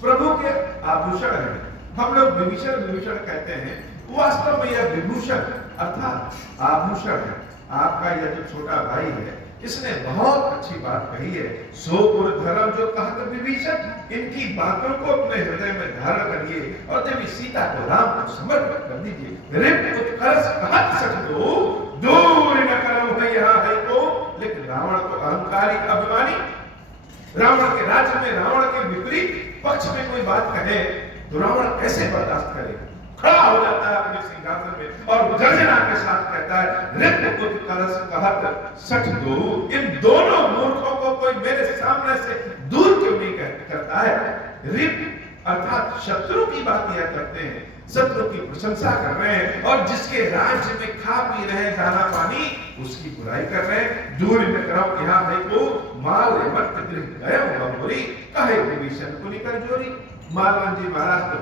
प्रभु के आभूषण है। हम लोग विभीषण विभूषण कहते हैं, वास्तव में यह विभूषण अर्थात आभूषण है। आपका यह जो छोटा भाई है, इसने बहुत अच्छी बात कही है। सो पुर धर्म जो कहत विभीषण, इनकी बातों को अपने हृदय में धारण करिए और देवी सीता को राम को समर्पित कर दीजिए। रिप उत्कर्ष कहत सच दो, दूर न करम है यहाँ है को। लेकिन रावण तो अहंकारी अभिमानी, रावण के राज्य में रावण के विपरीत पक्ष में कोई बात कहे तो रावण कैसे बर्दाश्त करे? खड़ा हो जाता है अपने सिंहासन में और गर्जना के साथ कहता है, रिप उत्कर्ष कहत सच दो। इन दोनों मूर्खों को कोई मेरे सामने से दूर क्यों नहीं करता है? रिप अर्थात शत्रु की बात यह करते हैं, शत्रु की प्रशंसा कर रहे हैं और जिसके राज्य में खा पी रहे हैं दाना पानी, उसकी बुराई कर रहे हैं। दूर न करो यहाँ देखो, माल्यवंत गृह गयो बहुरी, कहे विभीषण को निकल जोरी। माल्यवंत जी महाराज तो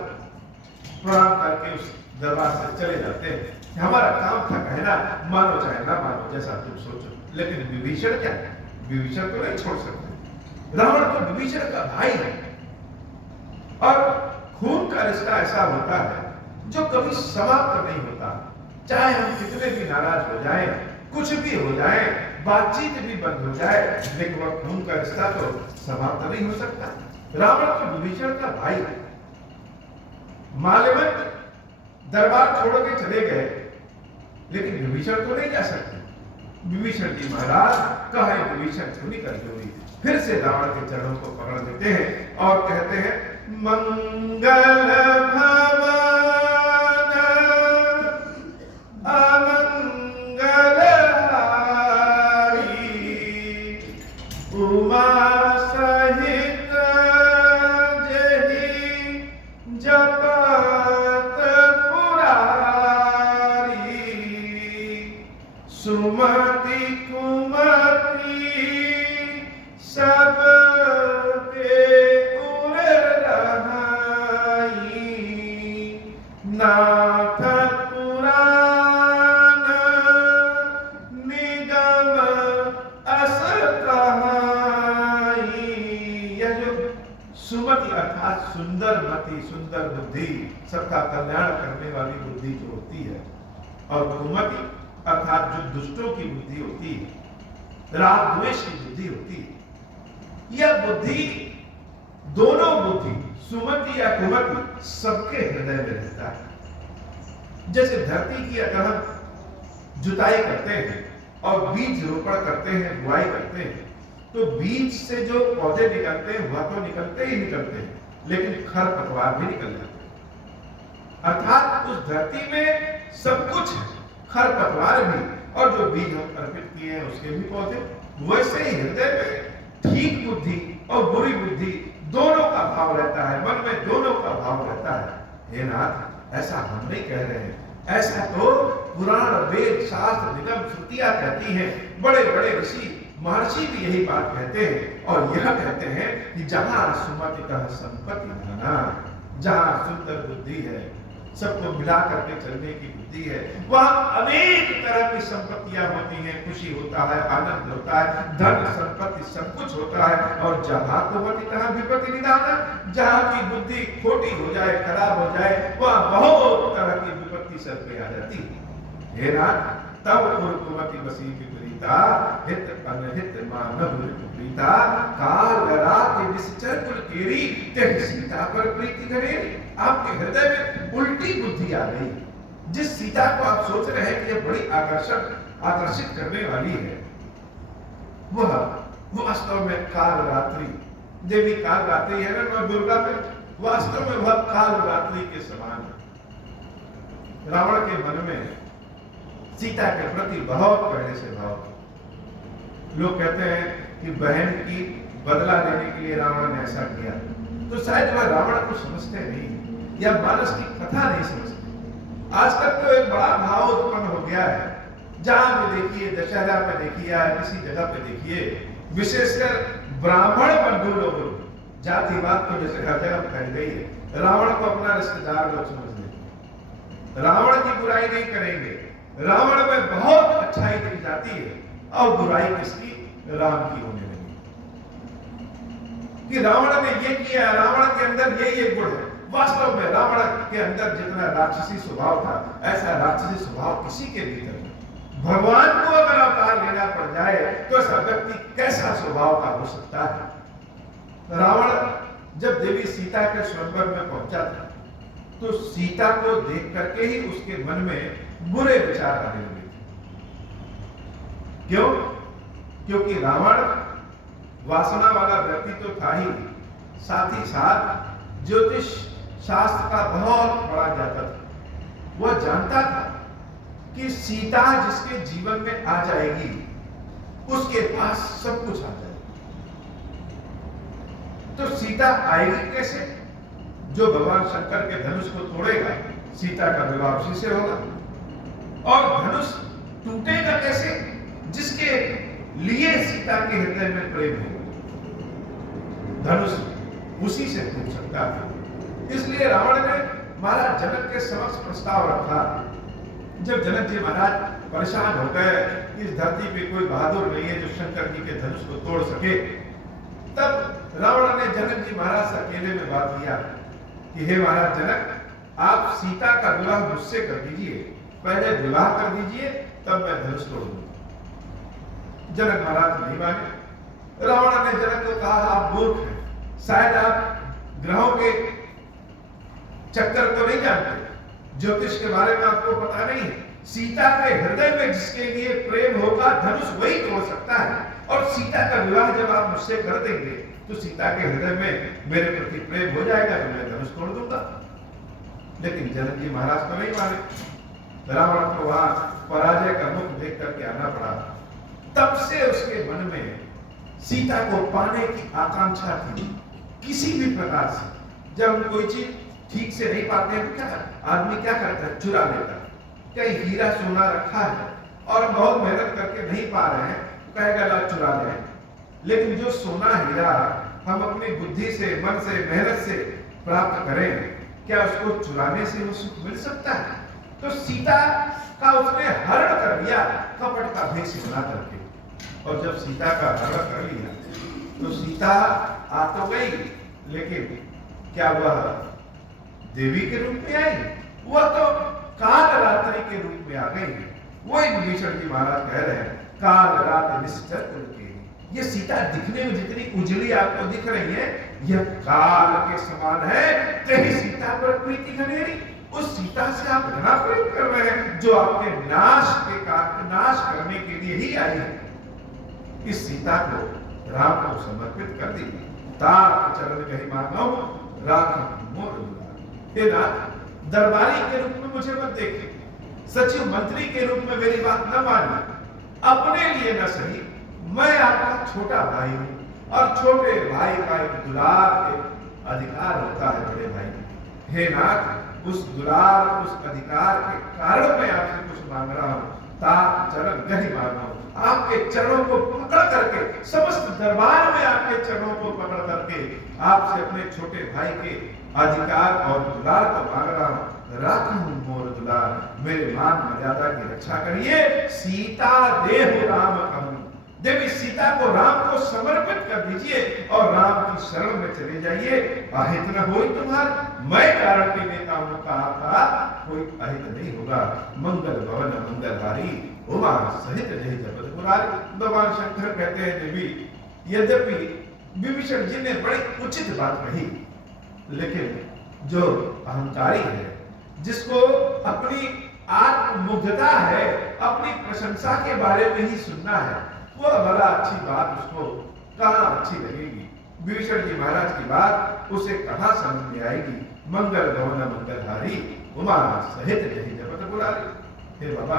प्रणाम करके उस दरबार से चले जाते हैं। हमारा काम था कहना, मानो चाहे ना मानो, जैसा तुम सोचो। लेकिन विभीषण क्या है? विभीषण को नहीं छोड़ सकते। रावण तो विभीषण का भाई है और खून का रिश्ता ऐसा होता है जो कभी समाप्त नहीं होता। चाहे हम कितने भी नाराज हो जाएं, कुछ भी हो जाए, बातचीत भी बंद हो जाए, लेकिन वह खून का रिश्ता तो समाप्त नहीं हो सकता। रावण तो विभीषण का भाई है। माल्यवंत दरबार छोड़ के चले गए, लेकिन विभीषण तो नहीं जा सकते। विभीषण जी महाराज कहे विभीषण को निकल जोरी, फिर से रावण के चरणों को पकड़ देते हैं और कहते हैं, मंगल भवन अमंगल हारी, उमा सहित जहि जपत पुरारी, सुमति कुमति सब नाथ पुराण निगम अस कहाई। यह जो सुमति अर्थात सुंदर मति, सुंदर बुद्धि, सबका कल्याण करने वाली बुद्धि जो होती है, और कुमति अर्थात जो दुष्टों की बुद्धि होती है, राग द्वेष की बुद्धि होती है, यह बुद्धि, दोनों बुद्धि सुमति या कुमति सबके हृदय में रहता है। जैसे धरती की अगर हम जुताई करते हैं और बीज रोपण करते हैं, बुआई करते हैं, तो बीज से जो पौधे निकलते हैं वह तो निकलते ही निकलते हैं, लेकिन खरपतवार भी निकल जाते हैं। अर्थात उस धरती में सब कुछ है, खरपतवार भी, और जो बीज हम अर्पित किए हैं उसके भी पौधे। वैसे ही हृदय में ठीक बुद्धि और बुरी बुद्धि दोनों का भाव रहता है, मन में दोनों का भाव रहता है। हे नाथ, ऐसा हम नहीं कह रहे हैं, ऐसा तो पुराण वेद शास्त्र निगम श्रुतियां कहती हैं। बड़े बड़े ऋषि महर्षि भी यही बात कहते हैं और यह कहते हैं कि जहां सुमति का संपत्ति धना, जहां सुंदर बुद्धि है, सबको मिला करके चलने की बुद्धि है, वहां अनेक तरह की संपत्तियां होती हैं, खुशी होता है, आनंद होता है, धन संपत्ति सब कुछ होता है। और जहां कुमति तहां विपत्ति निदान, जहां की बुद्धि खोटी हो जाए, खराब हो जाए, वहां बहुत तरह की विपत्ति सर पे आ जाती है। हे नाथ, तब कुमति बसी विपरीता, हित अनहित मानव प्रीता, काल रात निश्चर कुल केरी, तेरी सीता पर प्रीति करेरी। आपके हृदय में उल्टी बुद्धि आ गई। जिस सीता को आप सोच रहे हैं कि यह बड़ी आकर्षित करने वाली है, वह वास्तव में काल रात्रि, देवी काल रात्रि है ना दुर्गा में, वास्तव में वह काल रात्रि के समान है। रावण के मन में सीता के प्रति बहुत पहले से भाव था। लोग कहते हैं कि बहन की बदला लेने के लिए रावण ने ऐसा किया, तो शायद वह रावण को समझते नहीं या मानस की कथा नहीं समझते। आजकल तो एक बड़ा भाव उत्पन्न हो गया है, जहां भी देखिए, दशहरा पे देखिए या किसी जगह पे देखिए, विशेषकर ब्राह्मण बंधु लोग, जातिवाद तो जैसे हर जगह फैल गई है, रावण को अपना रिश्तेदार लोग समझ लेते, रावण की बुराई नहीं करेंगे, रावण में बहुत अच्छाई दिख जाती है और बुराई किसकी? राम की होने लगी कि रावण ने ये किया, रावण के अंदर ये गुण है। वास्तव में रावण के अंदर जितना राक्षसी स्वभाव था, ऐसा राक्षसी स्वभाव किसी के भीतर नहीं। भगवान को अगर अवतार लेना पड़ जाए तो ऐसा व्यक्ति कैसा स्वभाव का हो सकता है? रावण जब देवी सीता के स्वयंवर में पहुंचा था, तो सीता को देख करके ही उसके मन में बुरे विचार आने लगे थे। क्यों? क्योंकि रावण वासना वाला व्यक्ति तो था ही, साथ ही साथ ज्योतिष शास्त्र का बहुत बड़ा ज्ञाता था। वह जानता था कि सीता जिसके जीवन में आ जाएगी, उसके पास सब कुछ आ जाएगा। तो सीता आएगी कैसे? जो भगवान शंकर के धनुष को तोड़ेगा, सीता का विवाह उसी से होगा। और धनुष टूटेगा कैसे? जिसके लिए सीता के हृदय में प्रेम हो, धनुष उसी से टूट सकता है। इसलिए रावण ने महाराज जनक के समक्ष प्रस्ताव रखा। जब जनक जी महाराज परेशान हो गए, इस धरती पे कोई बहादुर नहीं है जो शंकर जी के धनुष को तोड़ सके, तब रावण ने जनक जी महाराज से अकेले में बात किया कि हे महाराज जनक, आप सीता का विवाह मुझसे कर दीजिए, पहले विवाह कर दीजिए, तब मैं धनुष तोड़ दूंगा। जनक महाराज नहीं माने। रावण ने जनक को कहा, आप मूर्ख हैं, शायद आप ग्रहों के चक्कर को नहीं जानते, ज्योतिष के बारे में आपको पता नहीं है। सीता के हृदय में जिसके लिए प्रेम होगा, धनुष वही तोड़ सकता है। और सीता का विवाह जब आप मुझसे कर देंगे, तो सीता के हृदय में मेरे प्रति प्रेम हो जाएगा, तो मैं धनुष तोड़ दूंगा। लेकिन जनक जी महाराज तो नहीं माने। रावण को वहां पराजय का मुख देख करके आना पड़ा। तब से उसके मन में सीता को पाने की आकांक्षा थी, किसी भी प्रकार से। जब हम कोई चीज ठीक से नहीं पाते हैं तो क्या आदमी क्या करता है? चुरा लेता है। कहीं हीरा सोना रखा है और हम बहुत मेहनत करके नहीं पा रहे हैं, तो कहेगा ला चुरा ले। लेकिन जो सोना हीरा हम अपनी बुद्धि से, मन से, मेहनत से प्राप्त करें, क्या उसको चुराने से वो सुख मिल सकता है? तो सीता का उसने हरण कर लिया, कपट का भेष बना करके। और जब सीता का हरण कर लिया तो सीता आ तो गई, लेकिन क्या वह देवी के रूप में आई? वह तो काल रात्रि के रूप में आ गई। वही विभीषण जी महाराज कह रहे हैं, काल रात निश्चर के। ये सीता दिखने में जितनी उजली आपको दिख रही है, यह काल के समान है। कहीं सीता पर प्रीति घनेरी, उस सीता से आप घृणा प्रेम कर रहे हैं जो आपके नाश करने के लिए ही आई है। इस सीता को राम को समर्पित कर दी। तात चरण कहीं मानो राख मोर दुलार। हे नाथ, दरबारी के रूप में मुझे मत देखे, सचिव मंत्री के रूप में मेरी बात न मानिए। अपने लिए न सही, मैं आपका छोटा भाई हूं, और छोटे भाई का एक दुलार, एक अधिकार होता है बड़े भाई। हे नाथ, उस दुलार, उस अधिकार के कारण मैं आपसे कुछ मांग रहा हूं। तात चरण गहि मानो, आपके चरणों को पकड़ करके, समस्त दरबार में आपके चरणों को पकड़ करके आपसे अपने छोटे भाई के अधिकार और दुलार को मांग रहा हूं। राखूं मोर दुलार, मेरे मान मर्यादा की रक्षा करिए। सीता देहु राम कहूं, देवी सीता को राम को समर्पित कर दीजिए और राम की शरण में चले जाइए। अहित न होई तुम्हारा, मैं कारण के नेताओं का आपका कोई अहित नहीं होगा। मंगल भवन मंगलहारी, उमा सहित जय जगत गुरारी। भगवान शंकर कहते हैं, देवी यद्यपि विभीषण जी ने बड़ी उचित बात कही, लेकिन जो अहंकारी है, जिसको अपनी आत्ममुग्धता है, अपनी प्रशंसा के बारे में ही सुनना है, वह बड़ा अच्छी बात उसको कहां अच्छी लगेगी। विभीषण जी महाराज की बात उसे कहां समझ में आएगी। मंगल भवन मंगलहारी, उमा सहित जय जगत गुरारी। हे बाबा,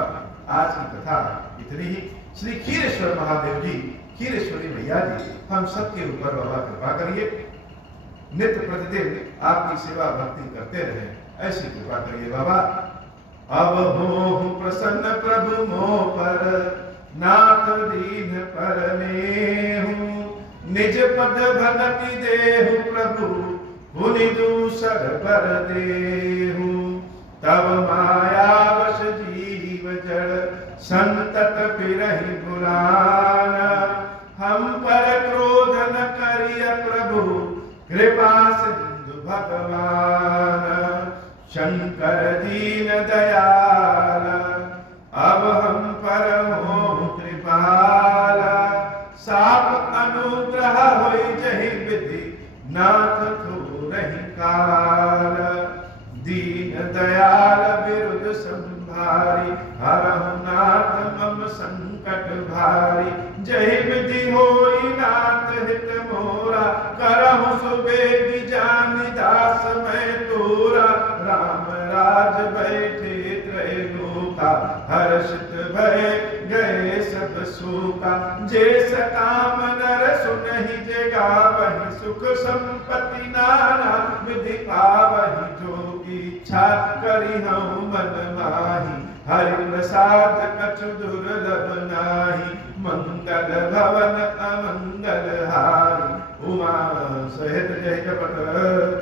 आज की कथा इतनी ही। श्री खीरेश्वर महादेव जी, खीरेश्वरी मैया जी, हम सबके ऊपर बाबा कृपा करिए। नित्य प्रतिदिन आपकी सेवा भक्ति करते रहे, ऐसी कृपा करिए बाबा। अब हो प्रसन्न प्रभु मोह पर, नाथ दीन पर नेहु, निज पद भगति देहु प्रभु, पुनि दूसर बर देहु। तब माया वश जीव जड़, संतत फिरहि बुलाना, हम पर क्रोध न करिय प्रभु, कृपा सिंधु भगवान। शंकर दीन दयाल, अब हम पर हो कृपाला, साप अनुग्रह होई जहि विधि, नाथ थोरहि काल। दीन दयाल बिरुद संभारी, हरहु नाथ मम संकट भारी। जहि विधि होई नाथ हित मोरा, करहु सुबेग जानि दास मैं तोरा। राम राज बैठे त्रय लोका, हर्षित भय गए सब शोका। जे सकाम नर सुनहि जे गावहि, सुख संपत्ति नाना विधि पावहि। जो इच्छा करिहउ मन माहि, हरि प्रसाद कछु दुर्लभ नाही। मंगल भवन अमंगल हारी, उमा सहित जय जपत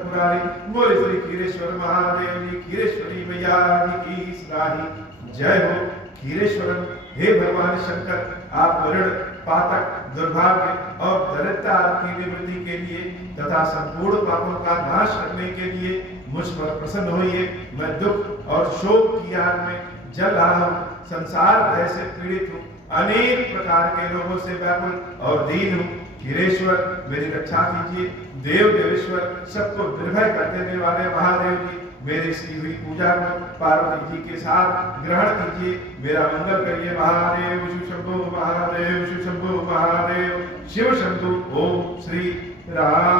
पुरारी। बोले श्री खीरेश्वर महादेव जी, खीरेश्वरी मैया जी की सराही जय हो। खीरेश्वरम, हे भगवान शंकर, आप ऋण पातक दुर्भाग्य और दरिद्रता की निवृत्ति के लिए तथा संपूर्ण पापों का नाश करने के लिए मुझ पर प्रसन्न होइए। मैं दुख और शोक की आग में जल रहा हूँ, संसार भय से पीड़ित हूँ, अनेक प्रकार के रोगों से व्याकुल और दीन हूँ। खीरेश्वर मेरी रक्षा कीजिए। देव देवेश्वर, सबको निर्भय कर देने वाले महादेव जी, मेरी सी हुई पूजा को पार्वती जी के साथ ग्रहण कीजिए। मेरा मंगल करिए महादेव। शिव शंभो महादेव, शिव शंभो महादेव, शिव शंभो। ओम श्री राम